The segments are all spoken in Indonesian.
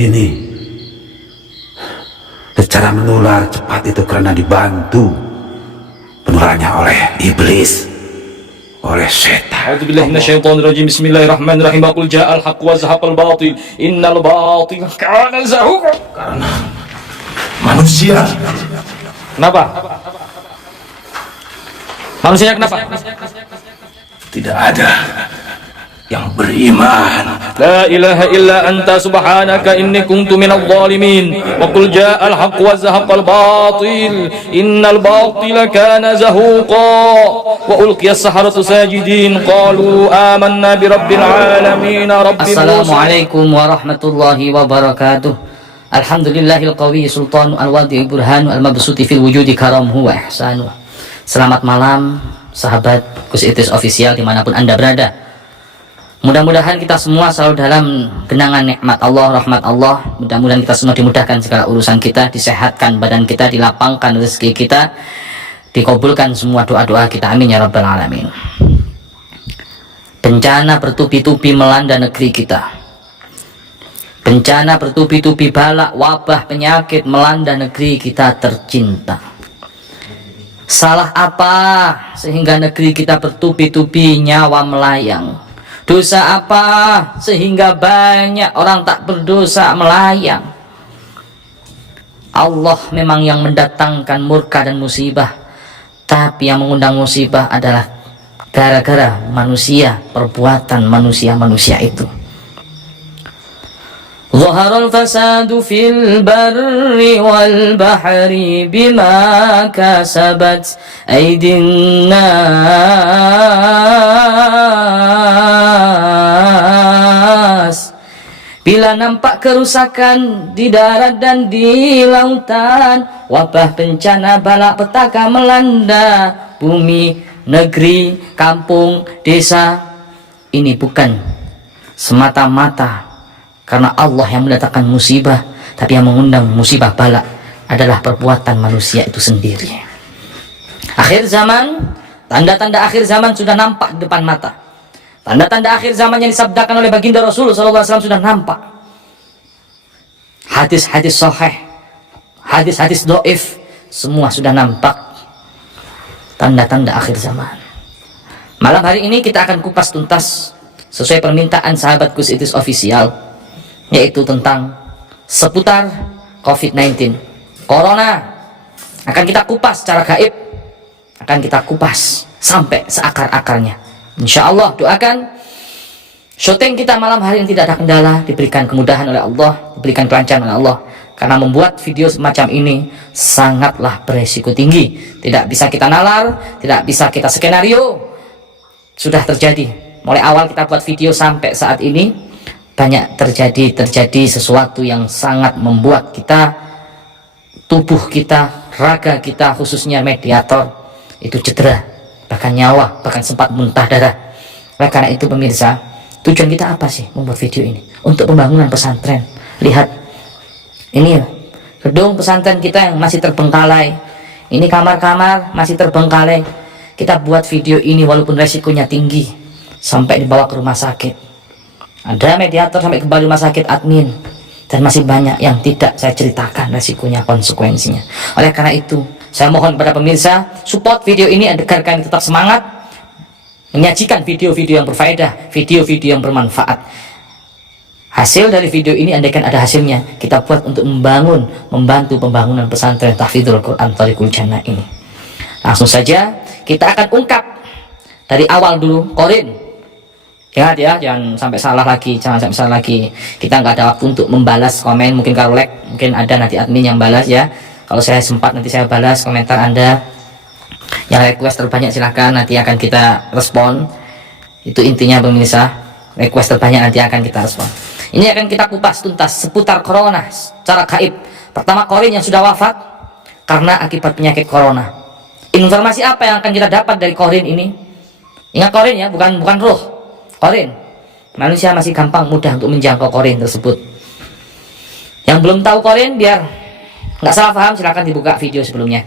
ini secara menular cepat itu karena dibantu penularannya oleh iblis, oleh setan. A'udzubillahi minasyaitonirrajim. Bismillahirrahmanirrahim. Qul ja'al haqq wa zahaqal batil. Innal batila kana zahuqa. Karena manusia. Kenapa? Manusia kenapa? Tidak ada yang beriman. La ilaha illa anta subhanaka inni kuntu minadh dhalimin. Wa qul ja'al haqq wa zahaqal batil. Innal batila kana zahuqa. Wa ulqiya as-saharatu sajidin qalu amanna bi rabbil alamin rabbil Assalamualaikum warahmatullahi wabarakatuh. Alhamdulillahil qawi sultanu al-wadi burhanu al-mabsuti fil wujudi karamhu wa ihsanu. Selamat malam sahabat Gus Itis Official dimanapun anda berada. Mudah-mudahan kita semua selalu dalam genangan nikmat Allah, rahmat Allah. Mudah-mudahan kita semua dimudahkan segala urusan kita, disehatkan badan kita, dilapangkan rezeki kita, dikabulkan semua doa-doa kita. Amin ya rabbal alamin. Bencana bertubi-tubi melanda negeri kita. Bencana bertubi-tubi, balak, wabah, penyakit melanda negeri kita tercinta. Salah apa sehingga negeri kita bertubi-tubi nyawa melayang? Dosa apa sehingga banyak orang tak berdosa melayang? Allah memang yang mendatangkan murka dan musibah, tapi yang mengundang musibah adalah gara-gara manusia, perbuatan manusia-manusia itu. Zaharal fasadu fil barri wal bahri bima kasabat aydin nas. Bila nampak kerusakan di darat dan di lautan, wabah, bencana, balak, petaka melanda bumi, negeri, kampung, desa, ini bukan semata-mata karena Allah yang mendatangkan musibah, tapi yang mengundang musibah balak adalah perbuatan manusia itu sendiri. Akhir zaman, tanda-tanda akhir zaman sudah nampak di depan mata. Tanda-tanda akhir zaman yang disabdakan oleh baginda Rasul SAW sudah nampak. Hadis-hadis sahih, hadis-hadis dhaif, semua sudah nampak tanda-tanda akhir zaman. Malam hari ini kita akan kupas tuntas sesuai permintaan sahabat Gus Itis Official, yaitu tentang seputar COVID-19, Corona. Akan kita kupas secara gaib, akan kita kupas sampai seakar-akarnya. Insya Allah doakan syuting kita malam hari ini tidak ada kendala, diberikan kemudahan oleh Allah, diberikan kelancaran oleh Allah. Karena membuat video semacam ini sangatlah beresiko tinggi. Tidak bisa kita nalar, tidak bisa kita skenario. Sudah terjadi. Mulai awal kita buat video sampai saat ini, banyak terjadi sesuatu yang sangat membuat kita, tubuh kita, raga kita, khususnya mediator itu cedera, bahkan nyawa, bahkan sempat muntah darah. Oleh karena itu pemirsa, tujuan kita apa sih membuat video ini? Untuk pembangunan pesantren. Lihat, ini gedung pesantren kita yang masih terbengkalai, ini kamar-kamar masih terbengkalai. Kita buat video ini walaupun resikonya tinggi, sampai dibawa ke rumah sakit, ada mediator sampai kembali rumah sakit, admin, dan masih banyak yang tidak saya ceritakan resikonya, konsekuensinya. Oleh karena itu saya mohon kepada pemirsa support video ini agar kami tetap semangat menyajikan video-video yang berfaedah, video-video yang bermanfaat. Hasil dari video ini andaikan ada hasilnya, kita buat untuk membantu pembangunan pesantren Tahfidzul Quran Thariqul Jannah ini. Langsung saja kita akan ungkap dari awal dulu. Qorin, ingat ya, jangan sampai salah lagi, kita nggak ada waktu untuk membalas komen. Mungkin kalau mungkin ada nanti admin yang balas ya. Kalau saya sempat nanti saya balas komentar anda. Yang request terbanyak silahkan, nanti akan kita respon. Itu intinya pemirsa, request terbanyak nanti akan kita respon. Ini akan kita kupas tuntas seputar corona secara gaib. Pertama, Qorin yang sudah wafat karena akibat penyakit corona. Informasi apa yang akan kita dapat dari Qorin ini? Ingat Qorin ya, bukan roh. Qorin, manusia masih gampang mudah untuk menjangkau Qorin tersebut. Yang belum tahu Qorin, biar nggak salah paham, silahkan dibuka video sebelumnya.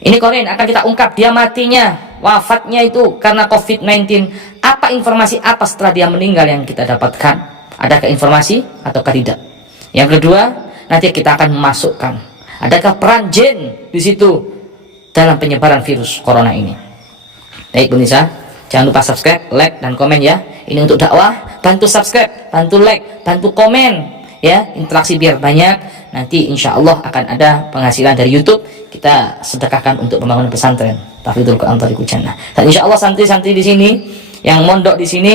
Ini Qorin akan kita ungkap, dia matinya, wafatnya itu karena COVID-19. Apa informasi apa setelah dia meninggal yang kita dapatkan? Adakah informasi ataukah tidak? Yang kedua, nanti kita akan memasukkan adakah peran jin di situ dalam penyebaran virus corona ini. Baik pemirsa, jangan lupa subscribe, like, dan komen ya. Ini untuk dakwah, bantu subscribe, bantu like, bantu komen ya, interaksi biar banyak. Nanti insya Allah akan ada penghasilan dari YouTube, kita sedekahkan untuk pembangunan pesantren Tahfidzul Quran Thariqul Jannah. Dan insya Allah santri-santri di sini yang mondok di sini,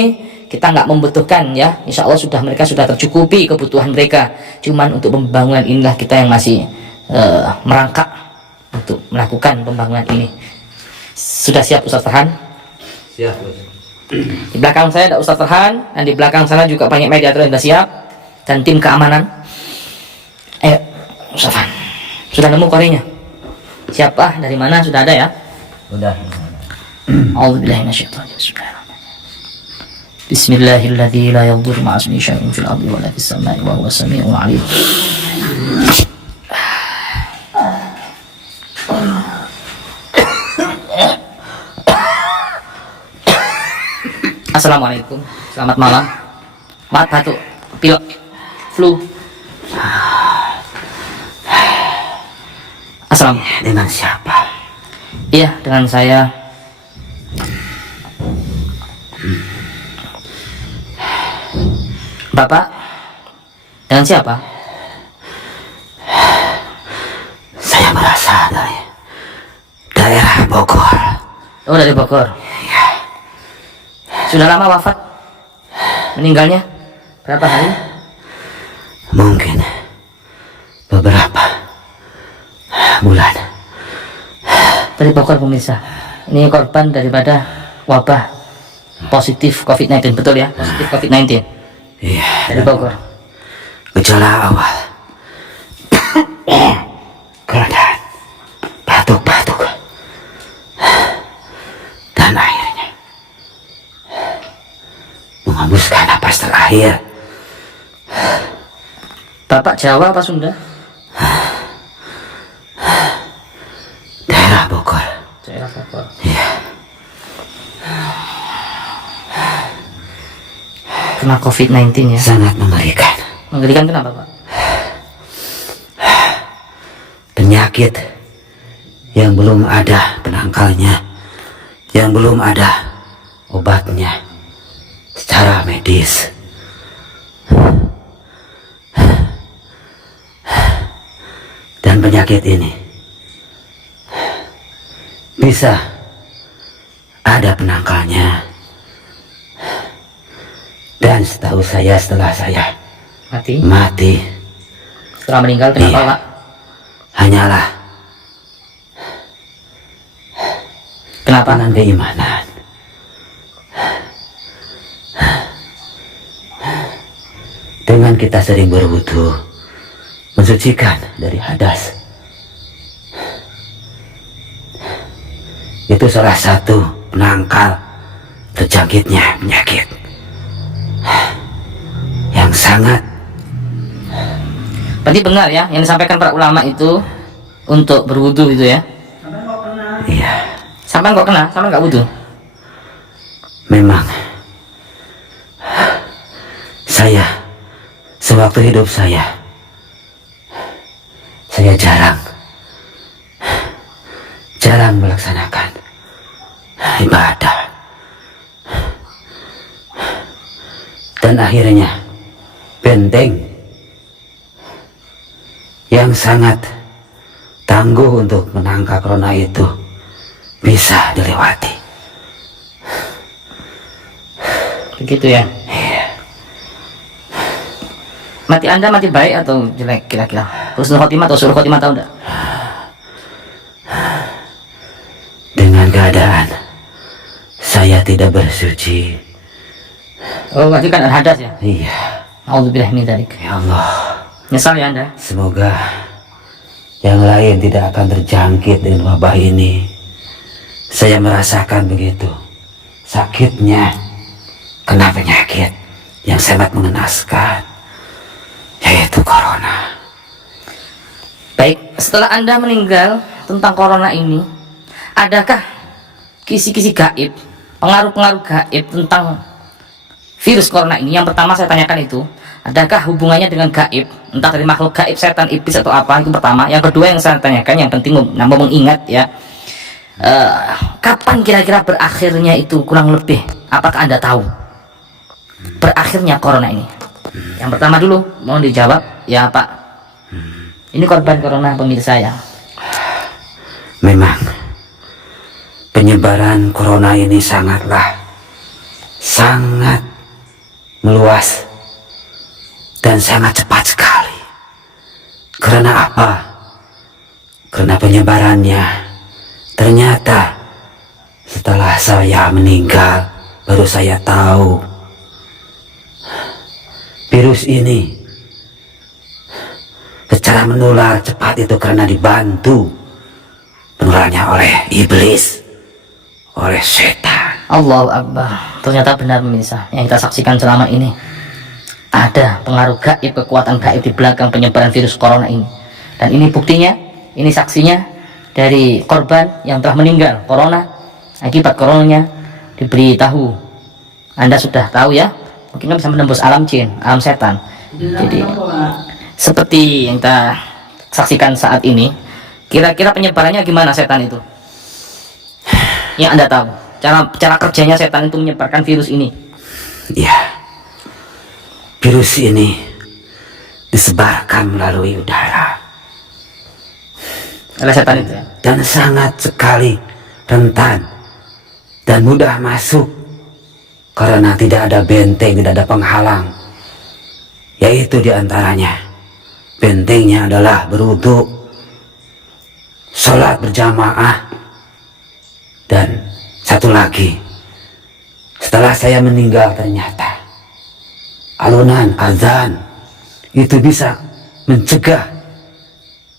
kita nggak membutuhkan ya, insya Allah mereka sudah tercukupi kebutuhan mereka. Cuman untuk pembangunan inilah kita yang masih merangkak untuk melakukan pembangunan ini. Sudah siap Ustaz Farhan? Siap, Bos. Di belakang saya ada Ustaz Farhan, dan di belakang sana juga banyak mediator yang sudah siap dan tim keamanan. Ayo Ustaz Farhan, sudah nemu korenya? Siapa? Dari mana? Sudah ada ya? Udah. A'udzubillahiminasyaitonirrajim. Bismillahirrahmanirrahim. La yadhurru ma'a ismihi syai'un fil ardi wa la fis sama'i wa huwas samii'ul 'aliim. Assalamualaikum, selamat malam. Maaf batuk, pilek, flu. Assalamualaikum. Dengan siapa? Iya, dengan saya. Bapak, dengan siapa? Saya berasal dari daerah Bogor. Oh, dari Bogor. Sudah lama wafat? Meninggalnya? Berapa hari? Mungkin beberapa bulan. Dari Bogor pemirsa. Ini korban daripada wabah positif COVID-19, betul ya? Positif COVID-19 Iya. dari Bogor. Gejala awal keadaan batuk-batuk, dan akhirnya menghembuskan napas terakhir. Bapak Jawa apa Sunda? Daerah Bogor. Daerah Bogor. Iya. Kena COVID-19 ya? Sangat mengerikan. Mengerikan kenapa Pak? Penyakit yang belum ada penangkalnya, yang belum ada obatnya secara medis. Dan penyakit ini bisa ada penangkalnya. Dan setahu saya, setelah saya mati, Setelah meninggal kenapa Iya. Pak? hanyalah Kenapa? dengan keimanan. Dengan kita sering berwudu, mensucikan dari hadas, itu salah satu penangkal terjangkitnya penyakit yang sangat. Berarti benar ya yang disampaikan para ulama itu untuk berwudu itu ya? Iya, Sampai kok kena? Sampai nggak wudu? memang saya sewaktu hidup saya jarang melaksanakan ibadah, dan akhirnya benteng yang sangat tangguh untuk menangkal corona itu bisa dilewati. Begitu ya? Mati Anda mati baik atau jelek kira-kira? Husnul khotimah atau suruh khotimah, tahu enggak? Dengan keadaan saya tidak bersuci. Oh, berarti kan hadas ya? Iya. Auzubillah min dzalik. Ya Allah, Nyesal ya Anda? semoga yang lain tidak akan terjangkit dengan wabah ini. Saya merasakan begitu sakitnya kena penyakit yang sangat mengenaskan, yaitu corona. Baik, setelah Anda meninggal tentang corona ini, adakah kisi-kisi gaib, pengaruh-pengaruh gaib tentang virus corona ini? Yang pertama saya tanyakan itu, adakah hubungannya dengan gaib? entah dari makhluk gaib, setan, iblis atau apa, itu pertama. Yang kedua yang saya tanyakan, yang penting mau mengingat ya, kapan kira-kira berakhirnya itu, kurang lebih apakah Anda tahu berakhirnya corona ini? Yang pertama dulu mohon dijawab ya Pak. Ini korban corona pemirsa ya. Memang penyebaran corona ini sangat meluas dan sangat cepat sekali. Karena apa? Karena penyebarannya ternyata setelah saya meninggal baru saya tahu virus ini secara menular cepat itu karena dibantu penularannya oleh iblis, oleh setan. Allahu Akbar. Ternyata benar pemirsa yang kita saksikan selama ini, ada pengaruh gaib, kekuatan gaib di belakang penyebaran virus corona ini. Dan ini buktinya, ini saksinya dari korban yang telah meninggal corona. Akibat coronanya diberitahu, Anda sudah tahu ya, mungkin bisa menembus alam jin, alam setan. Jadi seperti yang kita saksikan saat ini, kira-kira penyebarannya gimana setan itu? Yang Anda tahu, cara kerjanya setan itu menyebarkan virus ini. Ya, virus ini disebarkan melalui udara Oleh setan itu ya. dan sangat sekali rentan dan mudah masuk karena tidak ada benteng, tidak ada penghalang. Yaitu diantaranya bentengnya adalah berwudu, sholat berjamaah, dan satu lagi, setelah saya meninggal ternyata alunan azan itu bisa mencegah,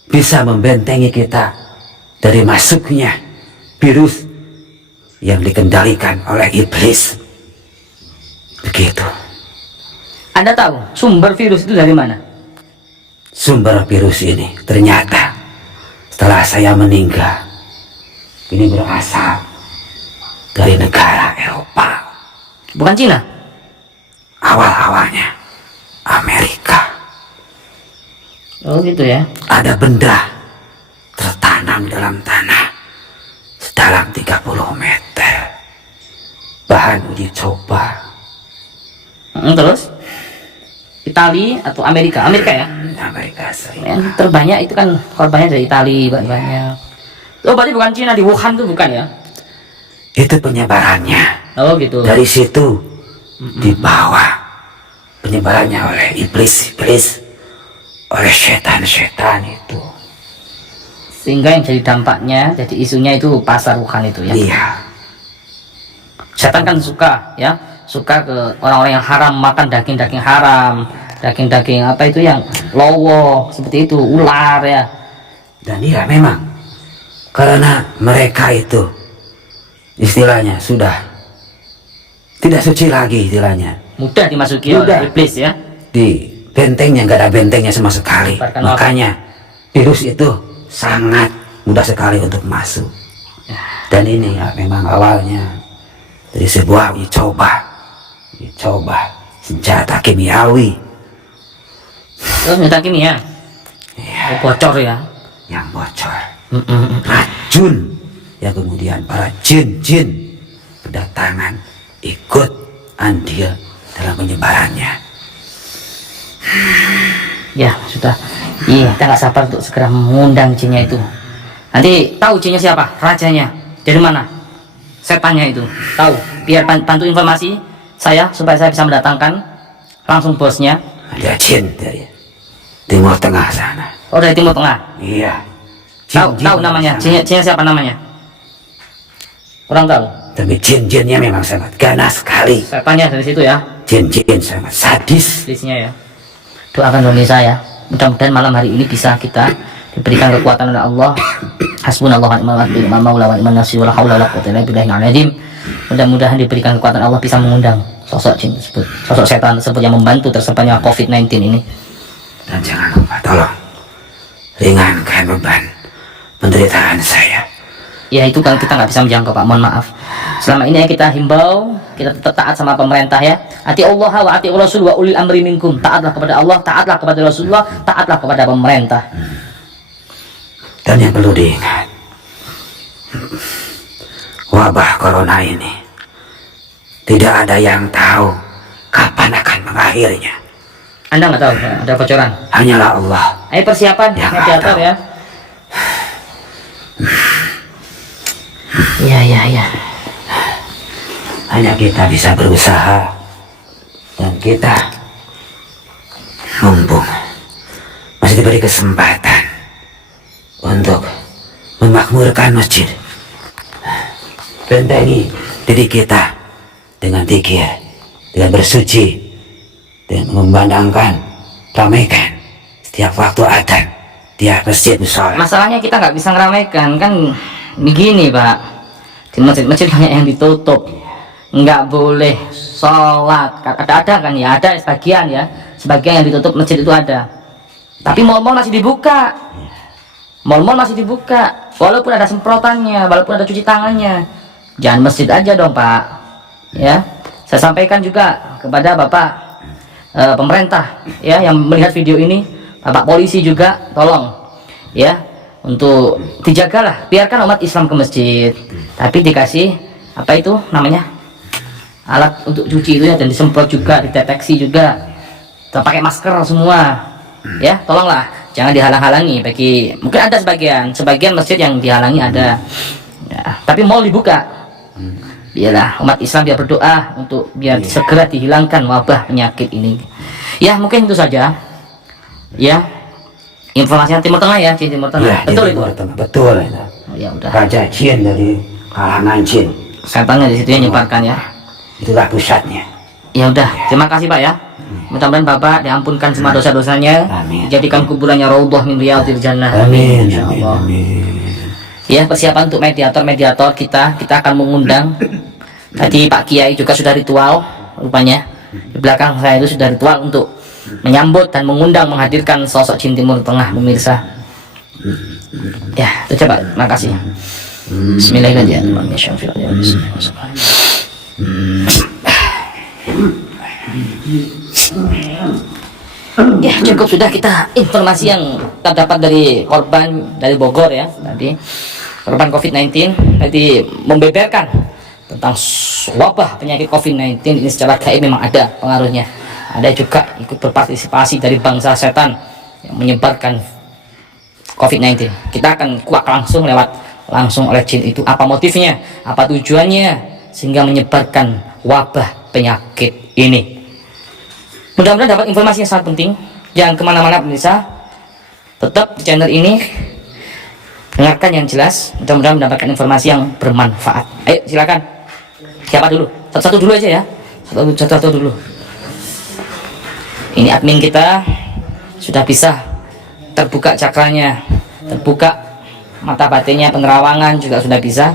bisa membentengi kita dari masuknya virus yang dikendalikan oleh iblis. Begitu. Anda tahu sumber virus itu dari mana? Sumber virus ini ternyata setelah saya meninggal ini berasal dari negara Eropa. Bukan Cina? Awal-awalnya Amerika. Oh gitu ya. Ada benda tertanam dalam tanah sedalam 30 meter. Bahan uji coba Terus Itali atau Amerika? Amerika ya. Amerika Serikat. Yang terbanyak itu kan korbannya dari Itali banyak. Oh berarti bukan Cina, di Wuhan tuh bukan ya? Itu penyebarannya. Oh gitu. Dari situ dibawa penyebarannya oleh iblis-iblis, oleh setan-setan itu. Sehingga yang jadi dampaknya, jadi isunya itu pasar Wuhan itu ya. Iya. Setan kan suka ya, suka ke orang-orang yang haram, makan daging-daging haram, daging-daging apa itu yang lowo seperti itu, ular ya. Dan iya memang karena mereka itu istilahnya sudah tidak suci lagi, istilahnya Mudah dimasuki Mudah. oleh iblis ya. di bentengnya nggak ada bentengnya sama sekali. Bahkan Makanya virus itu sangat mudah sekali untuk masuk. Dan ini ya memang awalnya dari sebuah uji coba senjata kimiawi Terus minta kimia, ya, bocor ya. yang bocor, racun yang kemudian para jin-jin berdatangan ikut andil dalam penyebarannya. Ya sudah, iya kita nggak sabar untuk segera mengundang jinnya itu. Nanti tahu jinnya siapa, rajanya dari mana, setannya itu tahu. Biar bantu informasi saya supaya saya bisa mendatangkan langsung bosnya. Ada jin dari Timur Tengah sana. Oh dari Timur Tengah. Iya. Tahu namanya, sana. jinnya siapa namanya? Kurang tahu. Tapi jin-jinnya memang sangat ganas sekali. Setannya dari situ ya, Jin-jin sangat sadis. iblisnya ya. Doakan Indonesia ya. Mudah-mudahan malam hari ini bisa kita diberikan kekuatan oleh Allah. Hasbunallahu wa ni'mal wakil, ni'mal maula wa ni'man nasir, wala haula wala quwwata illa billahil azim. Mudah-mudahan diberikan kekuatan Allah bisa mengundang sosok jin tersebut, sosok setan tersebut yang membantu tersebarnya COVID-19 ini. Dan jangan lupa tolong ringankan beban penderitaan saya. Ya itu kan kita nggak bisa menjangkau Pak, mohon maaf. Selama ini yang kita himbau, kita tetap taat sama pemerintah ya. Ati Allah wa ati Rasul wa ulil amri minkum. Taatlah kepada Allah, taatlah kepada Rasulullah, taatlah kepada pemerintah. Dan yang perlu diingat, wabah corona ini tidak ada yang tahu kapan akan mengakhirnya. Anda nggak tahu ada bocoran? Hanyalah Allah. Ayo persiapan Ya, mediator tahu. ya. Ya. Hanya kita bisa berusaha, dan kita mumpung masih diberi kesempatan untuk memakmurkan masjid, bentengi diri kita dengan zikir, dengan bersuci, dengan memandangkan, ramaikan setiap waktu adzan tiap masjid musola. Masalahnya kita nggak bisa ngeramaikan kan begini Pak. Di masjid-masjid banyak yang ditutup, nggak boleh sholat. Ada kan ya, ada sebagian ya, sebagian yang ditutup masjid itu ada. Tapi mal-mal masih dibuka. Mal-mal masih dibuka, walaupun ada semprotannya, walaupun ada cuci tangannya. Jangan masjid aja dong Pak. Ya, saya sampaikan juga kepada Bapak pemerintah ya yang melihat video ini, Bapak polisi juga, tolong ya untuk dijagalah, biarkan umat Islam ke masjid, tapi dikasih apa itu namanya alat untuk cuci itu ya, dan disemprot juga, dideteksi juga, pakai masker semua ya, tolonglah. Jangan dihalang-halangi. Bagi mungkin ada sebagian masjid yang dihalangi ada ya, tapi mau dibuka, biarlah umat Islam biar berdoa untuk biar segera dihilangkan wabah penyakit ini ya. Mungkin itu saja ya informasinya. Timur Tengah ya, Timur Tengah Ya, betul itu. Timur Tengah, betul itu. Ya udah, Raja Jin dari kalangan Jin, setannya di situ yang nyebarkan ya. itulah pusatnya. Ya udah, terima kasih Pak ya. Mudah-mudahan Bapak diampunkan semua dosa-dosanya, Amin. dijadikan kuburannya raudhah min riyadil jannah. Amin, amin, Insyaallah. amin. Ya, persiapan untuk mediator kita akan mengundang. Tadi Pak Kiai juga sudah ritual rupanya. Di belakang saya itu sudah ritual untuk menyambut dan mengundang, menghadirkan sosok jin Timur Tengah pemirsa. Ya, itu coba, makasih. Bismillahirrahmanirrahim. Ya, cukup sudah kita informasi yang terdapat dari korban dari Bogor ya, tadi korban COVID-19 tadi membeberkan tentang wabah penyakit COVID-19 ini secara gaib memang ada pengaruhnya. Ada juga ikut berpartisipasi dari bangsa setan yang menyebarkan COVID-19. Kita akan kuak langsung oleh jin itu, apa motifnya, apa tujuannya sehingga menyebarkan wabah penyakit ini. Mudah-mudahan dapat informasi yang sangat penting. Jangan kemana-mana pemirsa, tetap di channel ini, dengarkan yang jelas. Mudah-mudahan mendapatkan informasi yang bermanfaat. Ayo silakan, siapa dulu? Satu-satu dulu aja ya, satu-satu dulu. Ini admin kita sudah bisa terbuka cakranya, terbuka mata batinnya, penerawangan juga sudah bisa.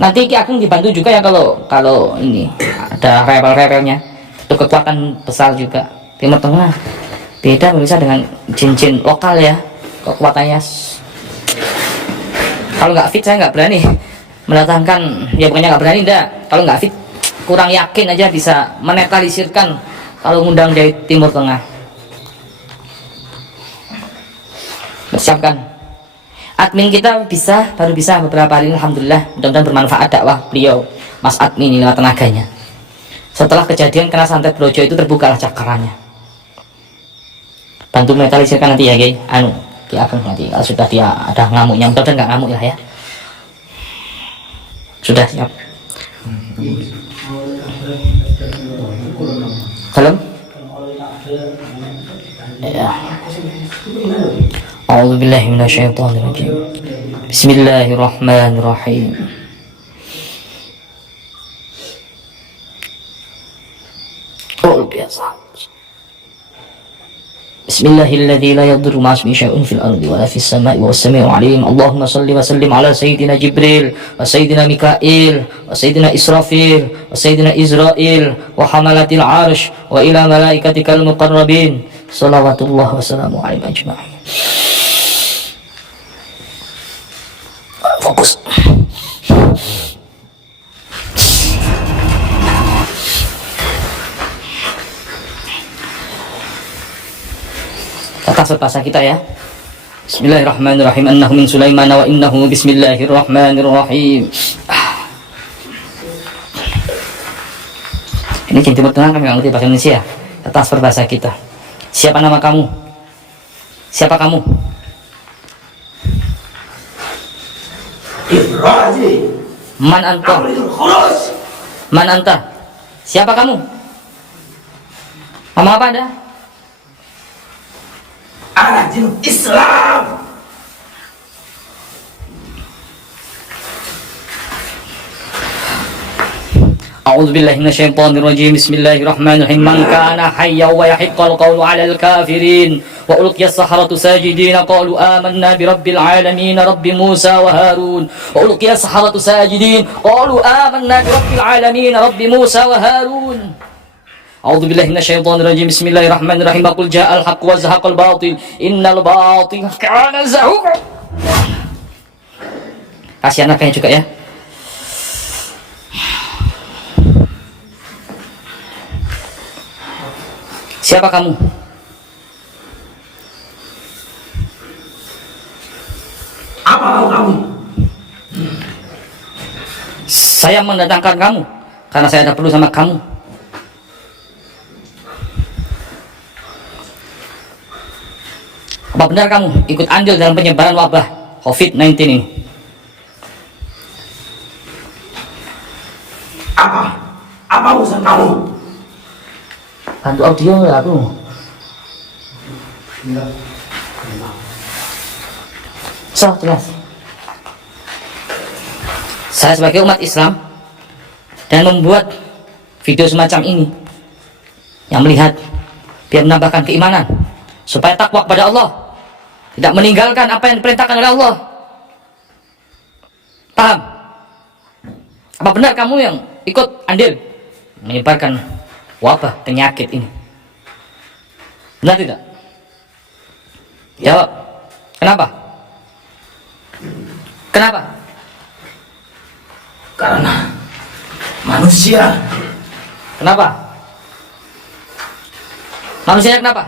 Nanti Ki Ageng dibantu juga ya kalau ini ada rebel-rebelnya. Itu kekuatan besar juga. Timur Tengah beda bisa dengan jin-jin lokal ya, kekuatannya. Kalau nggak fit saya nggak berani mendatangkan, ya bukannya nggak berani, enggak. Kalau nggak fit kurang yakin aja bisa menetralisirkan kalau ngundang dari Timur Tengah. Persiapkan. Admin kita baru bisa beberapa hari ini, alhamdulillah. Mudah-mudahan bermanfaat dakwah beliau, Mas admin ini, lewat tenaganya. Setelah kejadian kena santet brojo itu terbukalah cakranya. Bantu metalisirkan nanti ya Ki Ageng nanti kalau sudah dia ada ngamuknya, mudah-mudahan nggak ngamuk ya. Sudah siap. Salam. Ya. A'udzubillahi minasyaitonirrajim. Bismillahirrahmanirrahim. Oh, biasa. Bismillahilladzi la yadurru ma'a ismihi syai'un fil ardi wa la fis sama'i wa huwas samii'ul 'aliim. Allahumma shalli wa sallim ala sayyidina Jibril wa sayyidina Mikail wa sayyidina Israfil wa sayyidina Israil wa hamalatil 'arsy wa ila malaikatikal muqarrabin. Shalawatullah wa salamu 'alaihim ajma'in. Fokus. transfer bahasa kita ya. Bismillahirrahmanirrahim. Annahu min Sulaiman wa innahu bismillahirrahmanirrahim. Ini Timur Tengah kami nggak ngerti bahasa Indonesia. Kita transfer bahasa kita. Siapa nama kamu? Siapa kamu? Ibrahim. Man anta? Man anta? Siapa kamu? Ngomong apa Anda? Ana dinul Islam. أعوذ بالله من الشيطان الرجيم بسم الله الرحمن الرحيم من كان حيا ويحق القول على الكافرين وألقي السحرة ساجدين قالوا آمنا برب العالمين رب موسى وهارون وألقي السحرة ساجدين قالوا آمنا برب العالمين رب موسى وهارون أعوذ بالله من الشيطان الرجيم بسم الله الرحمن الرحيم قل جاء الحق وزهق الباطل إن الباطل كان زهوقا. Kasih anaknya juga ya. Siapa kamu? Apa mau kamu? Saya mendatangkan kamu karena saya ada perlu sama kamu. Apa benar kamu ikut andil dalam penyebaran wabah COVID-19 ini? Apa? Apa urusan kamu? Bantu audio ya aku. So, jelas. Saya sebagai umat Islam dan membuat video semacam ini yang melihat biar menambahkan keimanan supaya takwa kepada Allah, tidak meninggalkan apa yang diperintahkan oleh Allah. Paham? Apa benar kamu yang ikut andil menyebarkan wabah penyakit ini? Benar tidak? Jawab. Kenapa? Kenapa? Karena manusia. Kenapa? Manusia kenapa?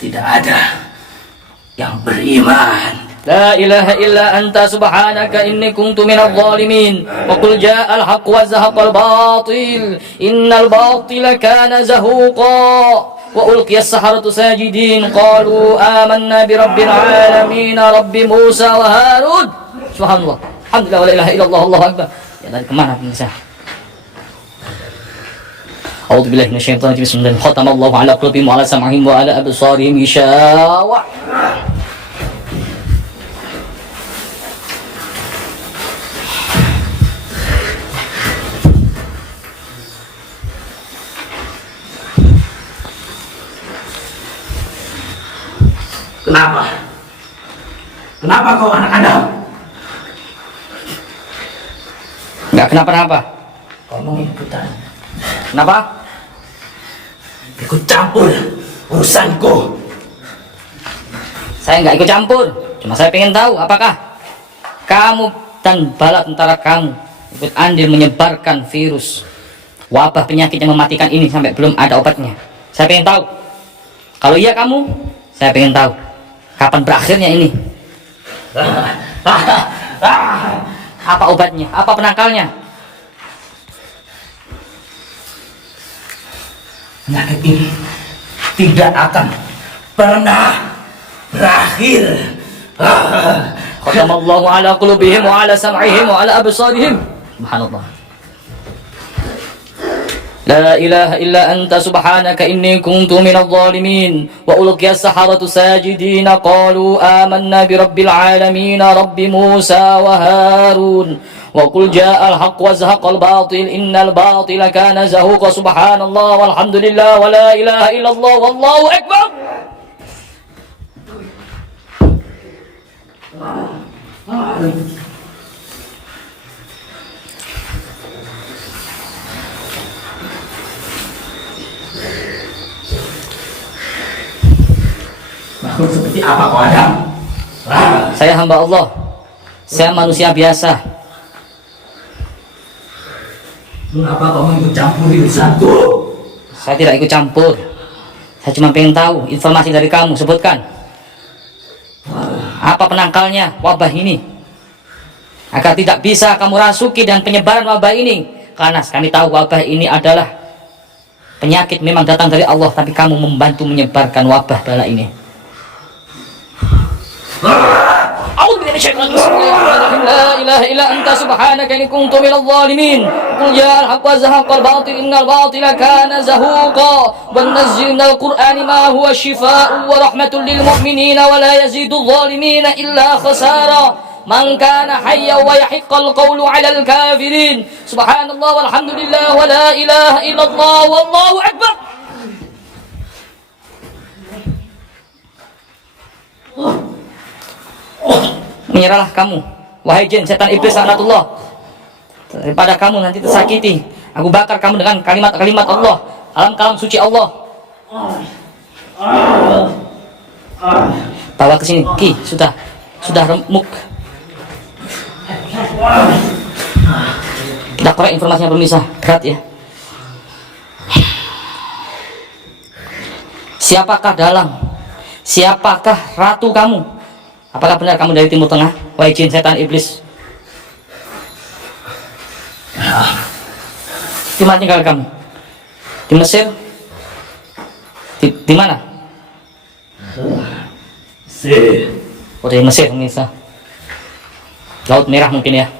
Tidak ada yang beriman. La ilaha illa anta subhanaka inni kuntu minadh dhalimin wa qul ja'al haqq wa zahaqal batil innal batila kana zahuqa wa ulqiya as-saharatu sajidin qalu amanna bi rabbil alamin rabbi Musa wa Harun. Subhanallah, alhamdulillah, wa la ilaha illallah, Allahu akbar. Ya, dari kemana pemirsa? A'udzu billahi minasyaitonir rajim. Bismillahirrahmanirrahim. Khatamallahu ala qulubihim wa ala sam'ihim wa ala absarihim ghishawa. Kenapa? Kenapa kau anak Adam? Enggak kenapa-napa. Kau mau ikutan? Kenapa? Ikut campur urusanku. Saya nggak ikut campur. Cuma saya pengen tahu apakah kamu dan bala tentara kamu ikut andil menyebarkan virus wabah penyakit yang mematikan ini sampai belum ada obatnya. Saya pengen tahu. Kalau iya kamu, saya pengen tahu kapan berakhirnya ini. Apa obatnya? Apa penangkalnya? Penyakit ini tidak akan pernah berakhir. Khatamallahu ala qulubihim wa ala sam'ihim wa ala absarihim. Subhanallah. La ilaha illa anta subhanaka inni kuntu minadh dhalimin wa ulqiya as-saharatu sajidin qalu amanna bi rabbil alamin rabbi Musa wa Harun wa qul ja'al haqq wa zahaqal batil innal batila kana zahuqa. Subhanallah walhamdulillah wa la ilaha illallah wallahu akbar. Makhluk seperti apa kau Adam? Saya hamba Allah. Saya manusia biasa. Mengapa kau ikut campur urusanku? Saya tidak ikut campur. Saya cuma pengen tahu informasi dari kamu. Sebutkan apa penangkalnya wabah ini, agar tidak bisa kamu rasuki dan penyebaran wabah ini. Karena kami tahu wabah ini adalah penyakit memang datang dari Allah, tapi kamu membantu menyebarkan wabah bala ini. La ilaha illa anta subhanaka inni kuntu minadh dhalimin. Qul ja'al haqqu wa zahaqal batil innal batila kana zahuqa. Wa nazzilnal qur'ana ma huwa shifaa'un wa rahmatun lil mu'minina wa la yazidudh dhalimina illa khasara. Man kana hayyan wa yahiqqal qawlu 'alal kafirin. Subhanallah walhamdulillah wa la ilaha illallah wallahu akbar. Menyerahlah kamu, wahai jin, setan, iblis, laknatullah, daripada kamu nanti tersakiti. Aku bakar kamu dengan kalimat-kalimat Allah, kalam-kalam suci Allah. Bawa ke sini, Ki, sudah remuk. Kita korek informasinya pemirsa, berat ya. Siapakah dalang? Siapakah ratu kamu? Apakah benar kamu dari Timur Tengah, wahai jin, setan, iblis? Di mana tinggal kamu? Di Mesir? Di mana? Mesir. Oh, dari Mesir, pemirsa. Laut Merah mungkin ya.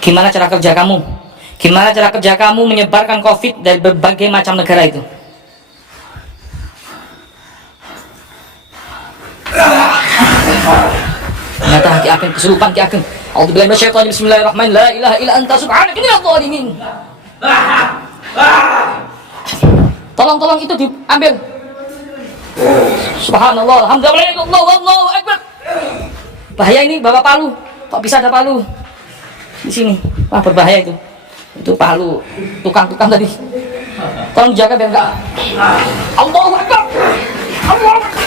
Gimana cara kerja kamu? Gimana cara kerja kamu menyebarkan COVID dari berbagai macam negara itu? Ternyata Ki Ageng kesurupan, Ki Ageng. A'udzubillahi minasyaitonir rajim. Bismillahirrahmanirrahim. La ilaha illa anta subhanaka inni minadh dhalimin. Tolong itu diambil. Subhanallah, alhamdulillah, wallahu akbar. Bahaya ini, Bapak Palu. Kok bisa ada Palu di sini? Wah, berbahaya itu. Itu Palu tukang tadi. Tolong jaga biar enggak. Allahu akbar. Allahu akbar.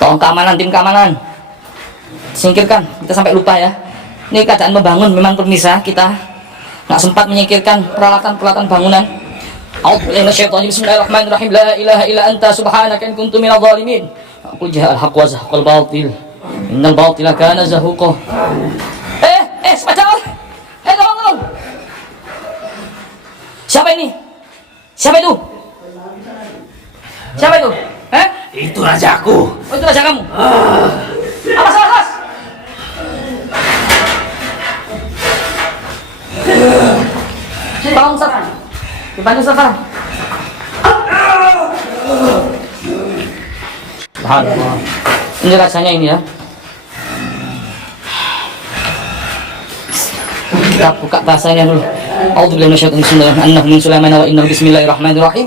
Tolong keamanan, tim keamanan, singkirkan. Kita sampai lupa ya. Ini keadaan membangun memang pemirsa, kita nggak sempat menyingkirkan peralatan bangunan. Bismillahirrahmanirrahim. La ilaha illa anta subhanaka in kuntu minadh dhalimin. Qul ja'al haqqu wa zahaqal batil innal batila kana zahuqa. Sepeda. Tolong. Siapa ini? Siapa itu? Itu rajaku. Oh, itu raja kamu. Awas. Tolong Ustaz. Dibantu Ustaz. Subhanallah. Ini rasanya ini ya. Kita buka bahasanya dulu. A'udzubillahi minasyaitonir rajim. Innahu min Sulaiman wa innahu bismillahirrahmanirrahim.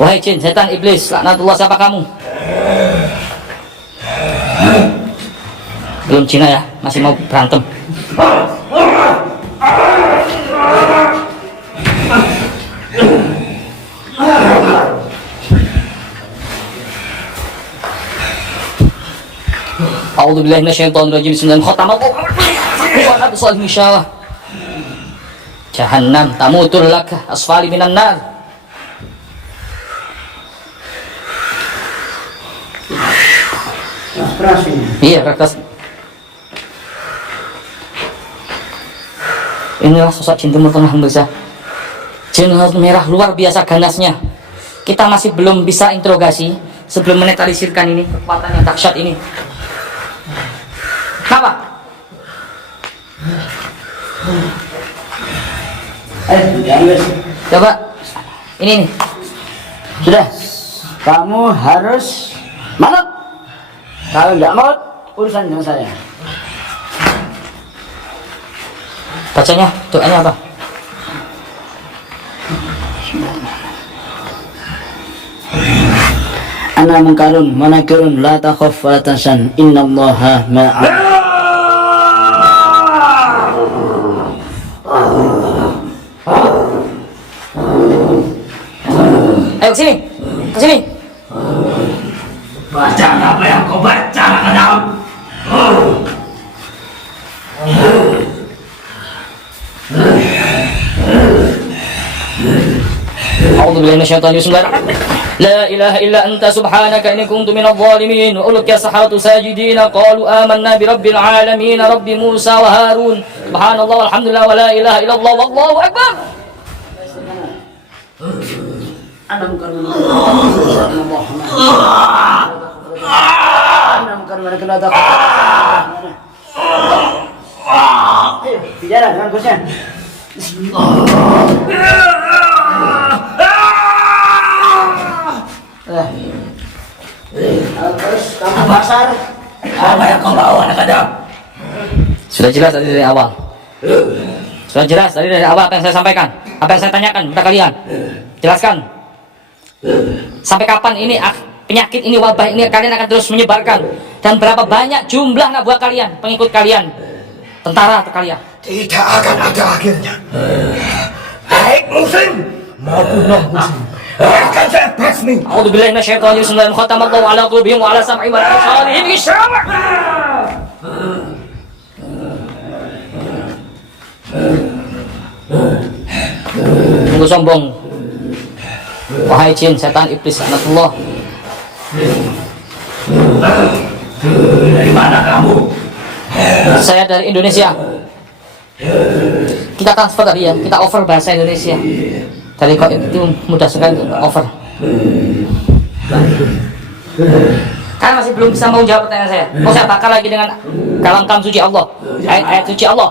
Wahai jin, setan, iblis, laknatullah, siapa kamu? Belum Cina ya, masih mau berantem. A'udzubillahi minasyaitonir rajim. Bismillahirrahmanirrahim. Jahannam tamutul laka asfali minan nar. Iya, kertas. Inilah sosok jin Timur Tengah pemirsa. Jin Laut Merah luar biasa ganasnya. Kita masih belum bisa interogasi sebelum menetralisirkan ini kekuatan yang dahsyat ini. Kenapa? Coba. Ini nih. Sudah. Kamu harus manut. Kalau nggak mau, urusan dengan saya. Bacanya, doanya apa? Ana munkarun manakirun la takhaf wa la tahzan innallaha ma'a. Ayo ke sini. Bacaan apa yang kau baca, Adam? A'udzu billahi minasyaitonir rajim. La ilaha illa anta subhanaka inni kuntu minadh dhalimin. Wa ulqiya as-saharatu sajidin qalu amanna bi rabbil alamin rabbi Musa wa Harun. Subhanallah walhamdulillah wa la ilaha illallah wallahu akbar. Bicara dengan bosnya. Terus kamu pasar. Apa yang kau bawa, anak Adam? Sudah jelas tadi dari awal. Sudah jelas tadi dari awal apa yang saya sampaikan, apa yang saya tanyakan kepada kalian. Jelaskan. Sampai kapan ini penyakit ini, wabah ini kalian akan terus menyebarkan, dan berapa banyak jumlah anak buah kalian, pengikut kalian, tentara atau kalian? Tidak akan ada akhirnya. Baik muslim maupun non muslim akan saya basmi. A'udzu billahi minasyaitonir rajim. Khatamallahu ala qulubihim wa ala sam'ihim wa ala absarihim ghishawa. Tunggu sombong, wahai jin, setan, iblis, laknatullah. Dari mana kamu? Saya dari Indonesia. Kita transfer tadi ya, kita over bahasa Indonesia. Dari kok itu mudah sekali over. Kan masih belum bisa mau jawab pertanyaan saya. Mau saya bakar lagi dengan kalam suci Allah, ayat-ayat suci Allah.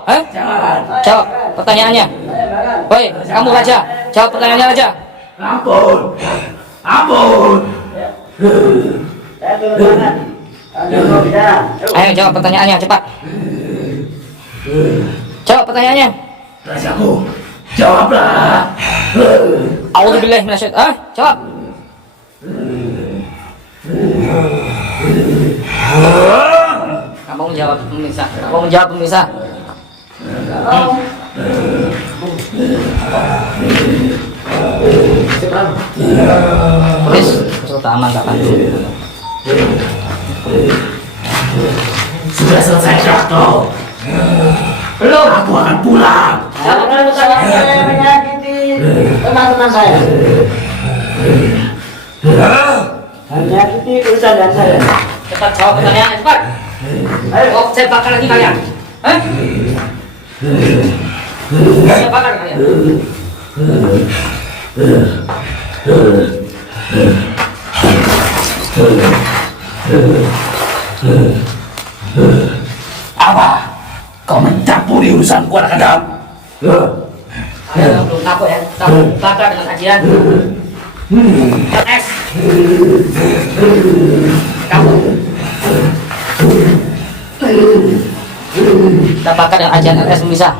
Jawab pertanyaannya. Woi, kamu raja, jawab pertanyaannya raja. Ampun, ampun. Ayo jawab pertanyaannya cepat. Jawab pertanyaannya. Rajaku, jawablah. A'udzubillahi minasyaitonir. Jawab. Kamu menjawab pemirsa. Kamu menjawab pemirsa. Polis, sudah aman tak bantu. Sudah selesai kau. Belum. Aku akan pulang. Jangan saya menyakiti teman-teman saya. Menyakiti urusan dan saya. Cepat jawab pertanyaan, cepat. Oh, saya bakar lagi kalian. Hah? Saya bakar kalian. Apa? Kau mencampuri urusanku, anak Adam? Kalian belum kapok ya? Kamu bakar dengan ajian. S. Kamu. Kita bakar dengan ajian LS bisa.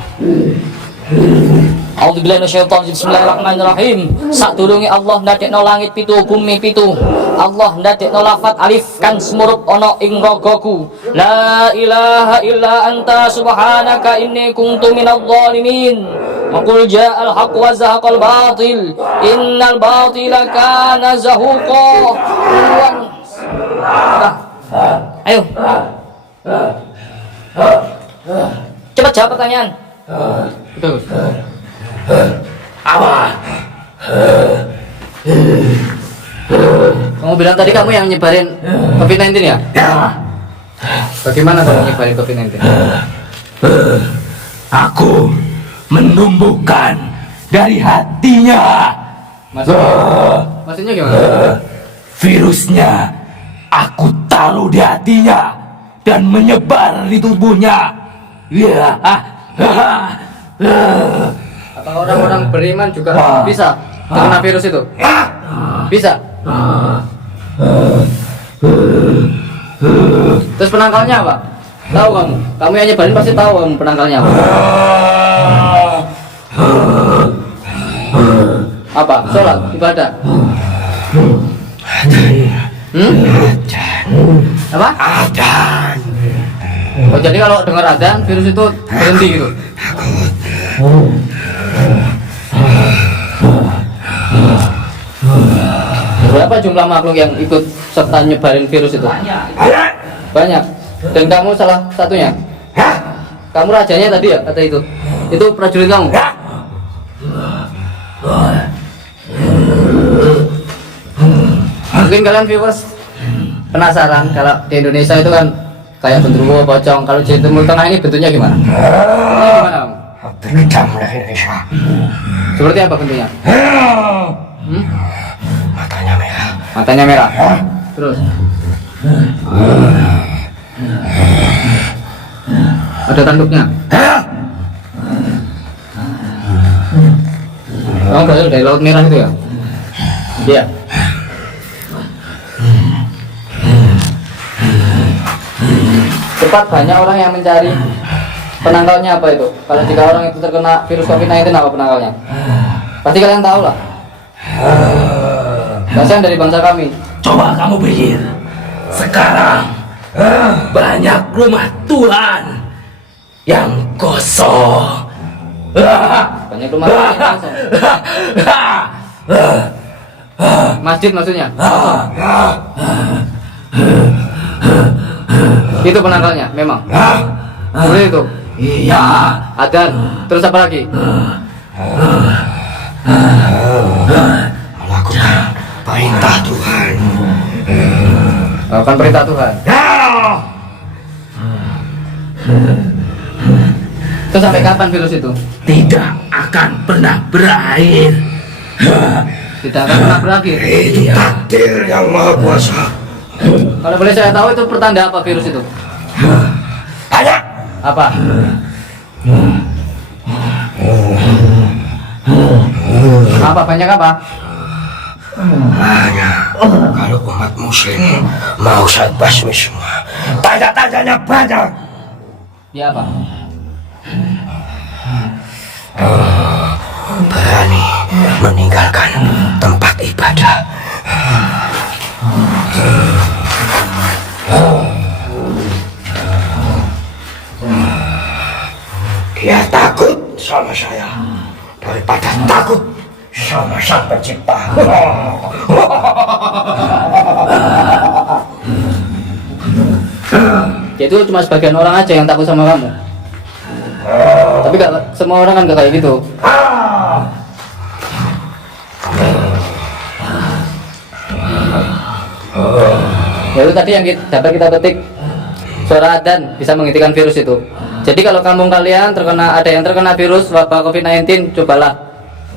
A'udzubillahi minasyaitonir rajim. Bismillahirrahmanirrahim. Sadurunge Allah ndadekno langit pitu, bumi pitu. Allah ndadekno lafat alif kang smurup ana ing ragaku. La ilaha illa anta subhanaka inni kuntu minadh dhalimin. Wa qul ja'al haqq wa zahaqal batil. Innal batila kana zahuqa. Ayo. Cepat jawab pertanyaan. Betul. Apa? Kamu bilang tadi kamu yang nyebarin COVID-19 ya? Bagaimana kamu nyebarin COVID-19? Aku menumbuhkan dari hatinya. Maksudnya gimana? Virusnya aku taruh di hatinya dan menyebar di tubuhnya. Ya. Apakah orang-orang beriman juga bisa terkena virus itu? Bisa. Terus penangkalnya apa? Tahu kamu? Kamu yang nyebarin pasti tahu kamu penangkalnya apa? Apa? Sholat, ibadah. Apa? Adan. Oh, jadi kalau dengar adzan virus itu berhenti gitu. Berapa jumlah makhluk yang ikut serta nyebarin virus itu? Banyak. Dan kamu salah satunya. Kamu rajanya tadi ya, kata itu. Itu prajurit kamu. Mungkin kalian viewers penasaran kalau di Indonesia itu kan kayak genderuwo, pocong. Kalau di Timur Tengah ini bentuknya gimana? Ini gimana, Om? Seperti apa bentuknya? Matanya merah. Matanya merah. Terus ada tanduknya. Kamu berasal dari Laut Merah itu ya? Iya. Cepat banyak orang yang mencari penangkalnya apa itu. Kalau jika orang itu terkena virus COVID-19 apa penangkalnya? Pasti kalian tahu lah. Kasihan dari bangsa kami. Coba kamu pikir, sekarang banyak rumah Tuhan yang kosong. Banyak rumah Tuhan yang kosong. Masjid maksudnya. Kosong. Itu penangkalnya, memang. Seperti itu. Iya. Adan. Terus apa lagi? Melakukan perintah Tuhan. Melakukan perintah Tuhan. Terus sampai kapan virus itu? Tidak akan pernah berakhir. Tidak akan pernah berakhir. Itu takdir yang maha kuasa. Kalau boleh saya tahu itu pertanda apa virus itu? Banyak. Apa? Apa banyak apa? Hanya kalau umat muslim mau saya basmi semua, tanda-tandanya banyak. Ya apa? Berani meninggalkan tempat ibadah. Dia takut sama saya daripada takut sama sang pencipta. Itu cuma sebagian orang aja yang takut sama kamu. Tapi gak, semua orang kan gak kayak gitu. Ya itu tadi yang dapat kita petik, suara adzan bisa menghentikan virus itu. Jadi kalau kampung kalian ada yang terkena virus wabah COVID-19, cobalah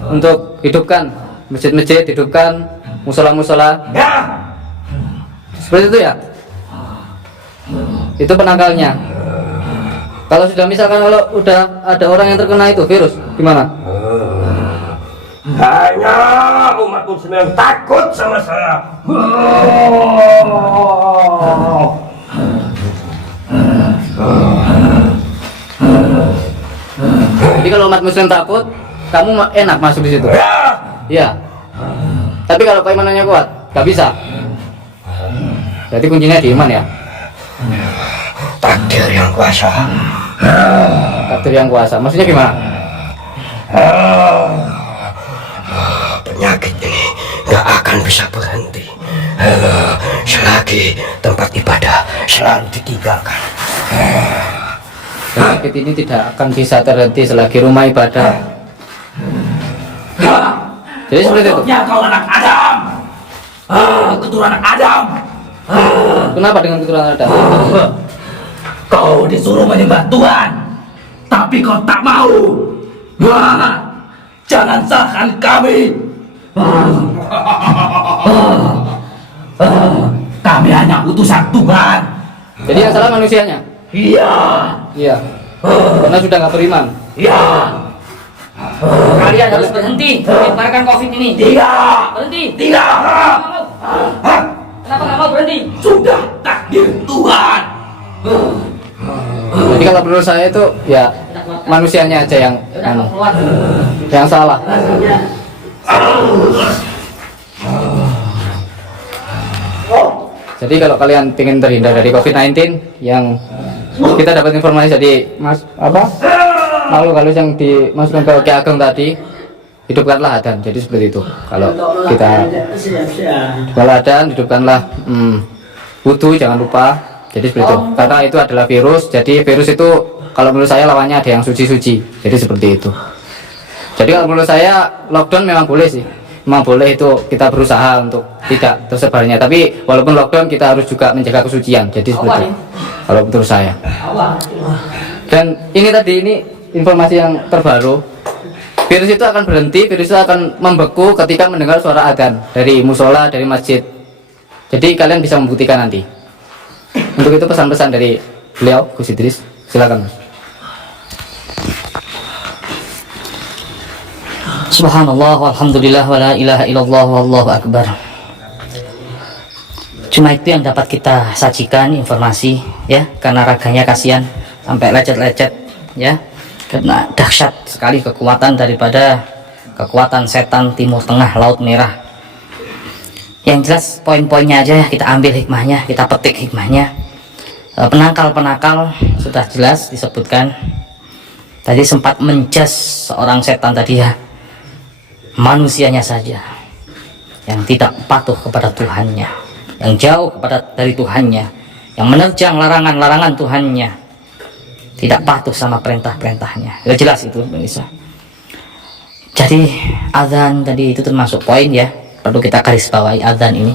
untuk hidupkan masjid-masjid, hidupkan musola-musola. Seperti itu ya. Itu penangkalnya. Kalau sudah misalkan kalau udah ada orang yang terkena itu virus, gimana? Hanya umat muslim yang takut sama saya. Jadi kalau umat muslim takut, kamu enak masuk di situ. Iya. Tapi kalau keimanannya kuat, gak bisa. Berarti kuncinya di iman ya. Takdir yang kuasa. Takdir yang kuasa. Maksudnya gimana? Penyakit ini gak akan bisa berhenti selagi tempat ibadah selalu ditinggalkan. Penyakit ini tidak akan bisa terhenti selagi rumah ibadah. Jadi seperti itu. Ya kau anak Adam, keturunan Adam. Kenapa dengan keturunan Adam? Kau disuruh menyembah Tuhan, tapi kau tak mau. Jangan salahkan kami. Kami hanya utusan Tuhan. Jadi yang salah manusianya? Iya. Iya. Karena sudah nggak beriman. Iya. Kalian harus berhenti menyebarkan COVID ini. Tidak. Berhenti. Tidak. Kenapa nggak mau berhenti? Sudah takdir Tuhan. Jadi kalau menurut saya itu ya manusianya aja yang Udah keluar. yang salah. Jadi kalau kalian ingin terhindar dari COVID-19, yang kita dapat informasi dari makhluk halus yang dimasukkan ke Ki Ageng tadi, hidupkanlah adzan. Jadi seperti itu. Kalau kita kalau adzan hidupkanlah wudu, jangan lupa. Jadi seperti itu. Karena itu adalah virus. Jadi virus itu kalau menurut saya lawannya ada yang suci-suci. Jadi seperti itu. Jadi kalau menurut saya lockdown memang boleh sih. Memang boleh, itu kita berusaha untuk tidak tersebarnya. Tapi walaupun lockdown kita harus juga menjaga kesucian. Jadi seperti itu. Kalau menurut saya. Dan ini tadi ini informasi yang terbaru. Virus itu akan berhenti, virus itu akan membeku ketika mendengar suara adzan dari musola, dari masjid. Jadi kalian bisa membuktikan nanti. Untuk itu pesan-pesan dari beliau, Gus Idris. Silakan, Mas. Subhanallah, walhamdulillah, wa la ilaha illallah, wallahu akbar. Cuma itu yang dapat kita sajikan informasi ya, karena raganya kasihan sampai lecet-lecet ya, karena dahsyat sekali kekuatan daripada kekuatan setan Timur Tengah, Laut Merah. Yang jelas poin-poinnya aja ya, kita ambil hikmahnya, kita petik hikmahnya. Penangkal-penangkal sudah jelas disebutkan. Tadi sempat menjas seorang setan tadi ya, manusianya saja yang tidak patuh kepada Tuhannya, yang jauh dari Tuhannya, yang menerjang larangan-larangan Tuhannya, tidak patuh sama perintah-perintahnya. Ya jelas itu bisa. Jadi azan tadi itu termasuk poin ya, perlu kita garis bawahi. Azan ini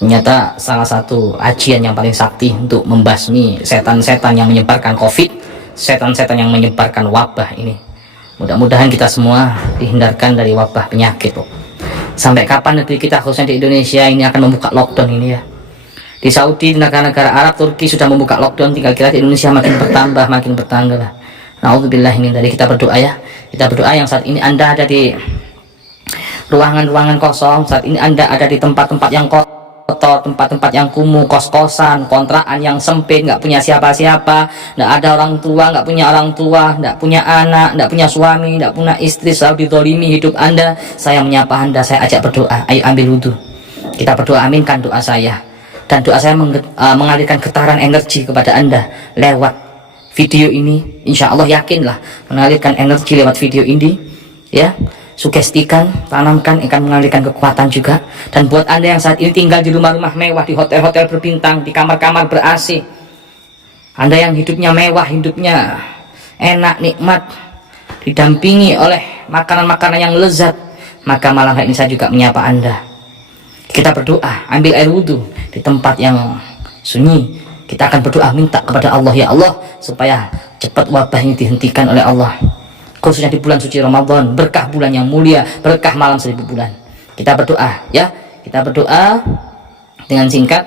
ternyata salah satu ajian yang paling sakti untuk membasmi setan-setan yang menyebarkan COVID, setan-setan yang menyebarkan wabah ini. Mudah-mudahan kita semua dihindarkan dari wabah penyakit. Sampai kapan negeri kita, khususnya di Indonesia ini, akan membuka lockdown ini ya? Di Saudi, di negara-negara Arab, Turki sudah membuka lockdown. Tinggal kita di Indonesia makin bertambah. Na'udzubillah, ini dari kita berdoa ya. Kita berdoa yang saat ini Anda ada di ruangan-ruangan kosong, saat ini Anda ada di tempat-tempat yang kotor, tempat-tempat yang kumuh, kos-kosan, kontrakan yang sempit, nggak punya siapa-siapa, nggak ada orang tua, nggak punya orang tua, nggak punya anak, nggak punya suami, nggak punya istri, selalu dizalimi hidup Anda. Saya menyapa Anda, saya ajak berdoa. Ayo ambil wudhu, kita berdoa, aminkan doa saya. Dan doa saya mengalirkan getaran energi kepada Anda lewat video ini. Insya Allah yakinlah mengalirkan energi lewat video ini ya. Sugestikan, tanamkan, akan mengalirkan kekuatan juga. Dan buat Anda yang saat ini tinggal di rumah-rumah mewah, di hotel-hotel berbintang, di kamar-kamar ber-AC, Anda yang hidupnya mewah, hidupnya enak, nikmat, didampingi oleh makanan-makanan yang lezat, maka malam hari ini saya juga menyapa Anda. Kita berdoa, ambil air wudhu di tempat yang sunyi. Kita akan berdoa, minta kepada Allah, ya Allah, supaya cepat wabah ini dihentikan oleh Allah. Khususnya di bulan suci Ramadan, berkah bulan yang mulia, berkah malam 1000 bulan. Kita berdoa ya, kita berdoa dengan singkat.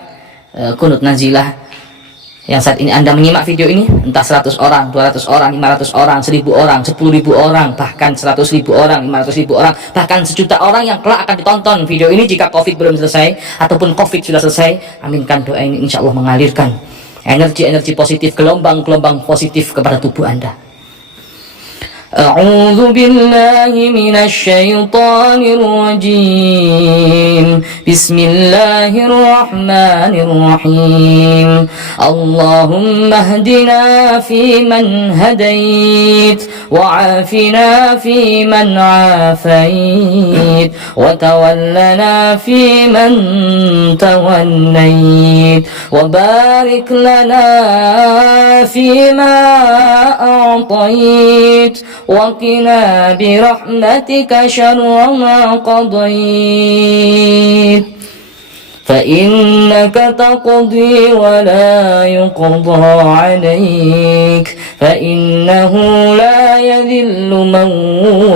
Kunut nazilah yang saat ini Anda menyimak video ini, entah 100 orang, 200 orang, 500 orang, 1000 orang, 10.000 orang, bahkan 100.000 orang, 500.000 orang, bahkan 1.000.000 orang yang kelak akan ditonton video ini jika COVID belum selesai ataupun COVID sudah selesai. Aminkan doa ini, insya Allah mengalirkan energi-energi positif, gelombang-gelombang positif kepada tubuh Anda. أعوذ بالله من الشيطان الرجيم بسم الله الرحمن الرحيم اللهم اهدنا فيمن هديت وعافنا فيمن عافيت وتولنا فيمن توليت وبارك لنا فيما أعطيت وقنا برحمتك شر ما قضيت فإنك تقضي ولا يقضى عليك فإنه لا يذل من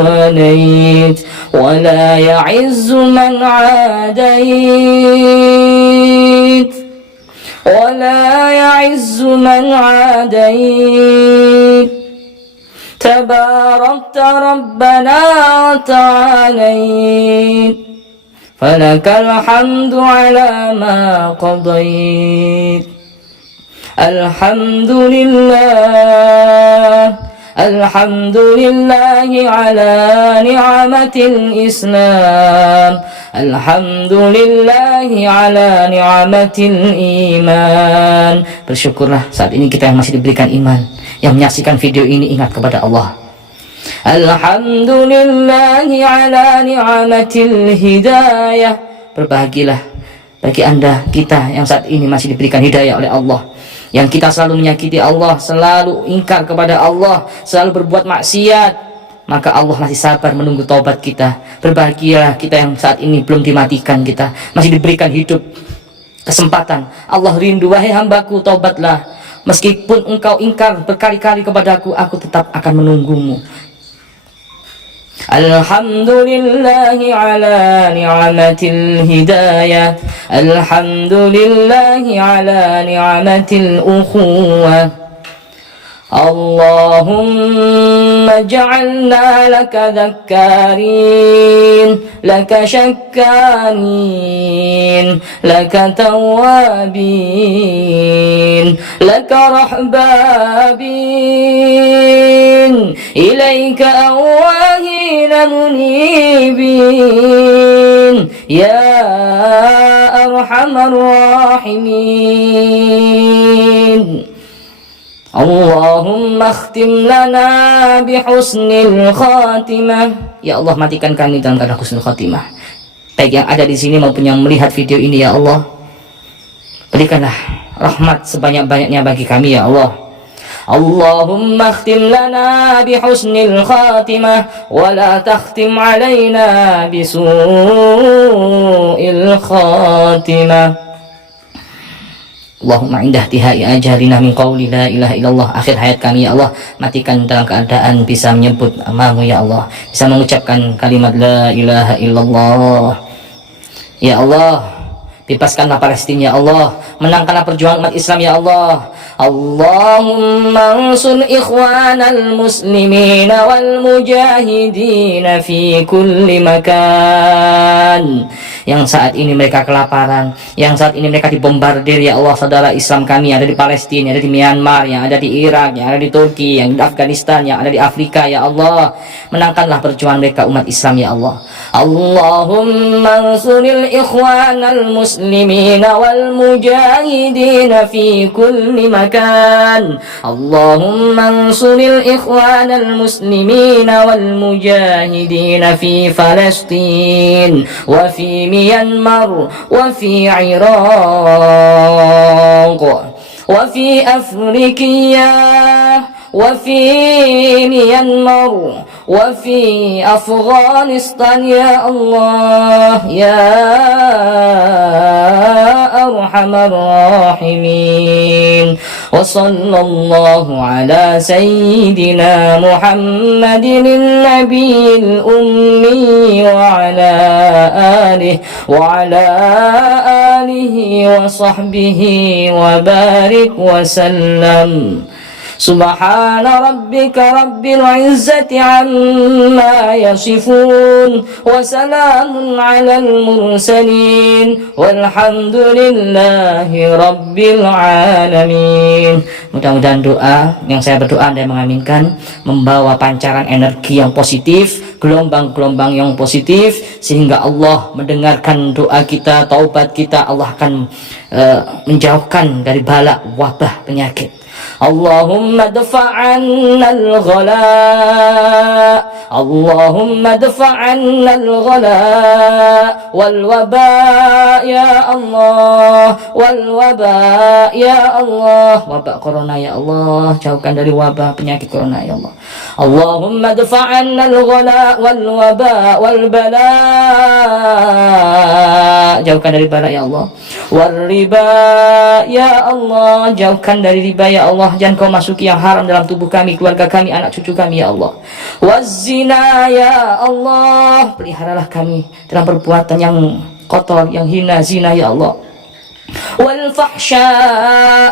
واليت ولا يعز من عاديت تباركت ربنا وتعاليت فلك الحمد على ما قضيت الحمد لله على نعمة الإسلام الحمد لله على نعمة الإيمان. Bersyukurlah saat ini kita yang masih diberikan iman, yang menyaksikan video ini ingat kepada Allah. Alhamdulillahi ala ni'matil hidayah. Berbahagialah bagi anda, kita yang saat ini masih diberikan hidayah oleh Allah. Yang kita selalu menyakiti Allah, selalu ingkar kepada Allah, selalu berbuat maksiat, maka Allah masih sabar menunggu taubat kita. Berbahagialah kita yang saat ini belum dimatikan, kita masih diberikan hidup, kesempatan. Allah rindu, wahai hambaku, taubatlah. Meskipun engkau ingkar berkali-kali kepadaku, aku tetap akan menunggumu. Alhamdulillahi ala ni'matil hidayah. Alhamdulillahi ala ni'matil ukhuwah. Allahumma ja'alna laka dhakkarin, laka syakkarin, laka tawabin, laka rahbabin, ilaika awahina munibin, ya arhamar rahimin. Allahumma akhtim lana bihusnil khatimah. Ya Allah, matikan kami dalam keadaan husnul khatimah. Baik yang ada di sini maupun yang melihat video ini, ya Allah, berikanlah rahmat sebanyak-banyaknya bagi kami, ya Allah. Allahumma akhtim lana bihusnil khatimah wa la takhtim alaina bisu'il khatimah. Allahumma indah tihai ajalina min qawli la ilaha illallah. Akhir hayat kami, ya Allah, matikan dalam keadaan bisa menyebut namamu, ya Allah, bisa mengucapkan kalimat la ilaha illallah. Ya Allah, bebaskanlah Palestina, ya Allah, menangkanlah perjuangan umat Islam, ya Allah. Allahumma ansur ikhwanal muslimin wal mujahidin fi kulli makan. Yang saat ini mereka kelaparan, yang saat ini mereka dibombardir, ya Allah, saudara Islam kami yang ada di Palestina, yang ada di Myanmar, yang ada di Irak, yang ada di Turki, yang di Afghanistan, yang ada di Afrika, ya Allah, menangkanlah perjuangan mereka umat Islam, ya Allah. Allahumma ansuril ikhwanal muslimin wal mujahidin fi kulli makan. Allahumma ansuril ikhwanal muslimin wal mujahidin fi Palestin wa fi Myanmar wa fi Iraq wa fi Afrika wa fi Myanmar wa fi Afghanistan, ya Allah, ya arhamar rahimin. Wa sallallahu ala sayyidina Muhammadin nabiyil ummi wa ala alihi wa sahbihi wa barik wa sallam. Subhana rabbika rabbil izzati amma yasifun wa salamun alal mursalin walhamdulillahi rabbil alamin. Mudah-mudahan doa yang saya berdoa dan mengaminkan membawa pancaran energi yang positif, gelombang-gelombang yang positif, sehingga Allah mendengarkan doa kita, taubat kita. Allah akan menjauhkan dari bala, wabah, penyakit. Allahumma dafa'anna al-ghala, Allahumma dafa'anna al-ghala wal waba, ya Allah, wal waba, ya Allah. Wabah corona, ya Allah, jauhkan dari wabah penyakit corona, ya Allah. Allahumma dafa'anna al-ghala wal waba wal bala, jauhkan dari bala, ya Allah. Wal riba, ya Allah, jauhkan dari riba, ya Allah. Jangan kau masuki yang haram dalam tubuh kami, keluarga kami, anak cucu kami, ya Allah. Wazina, ya Allah, peliharalah kami dalam perbuatan yang kotor, yang hina, zina, ya Allah. Wal fahsya,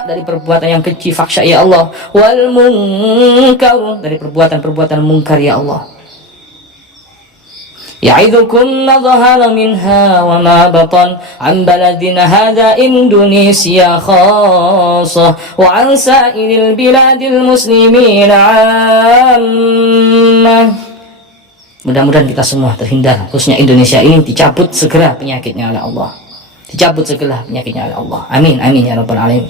dari perbuatan yang keji, fahsya, ya Allah. Wal munkar, dari perbuatan-perbuatan munkar, ya Allah. يعظكم ما ظهر منها وما بطن عن بلدنا هذا إندونيسيا خاصة وعن سائر البلاد المسلمين عامة. Mudah-mudahan kita semua terhindar, khususnya Indonesia ini, dicabut segera penyakitnya oleh Allah. Dicabut segera penyakitnya oleh Allah. Amin, amin ya rabbal alamin.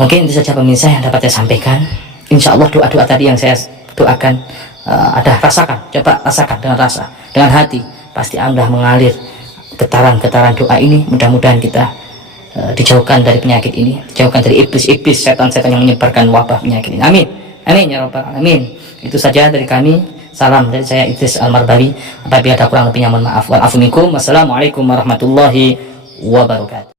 Mungkin itu saja pemirsa yang dapat saya sampaikan. Insya Allah doa-doa tadi yang saya doakan ada, rasakan, coba rasakan dengan rasa, dengan hati, pasti Anda mengalir getaran-getaran doa ini. Mudah-mudahan kita dijauhkan dari penyakit ini, dijauhkan dari iblis-iblis, setan-setan yang menyebarkan wabah penyakit ini. Amin, amin ya rabbal alamin. Itu saja dari kami. Salam dari saya, Idris Al-Marbawi. Apabila ada kurang lebihnya mohon maaf. Wal afu minkum. Wassalamualaikum warahmatullahi wabarakatuh.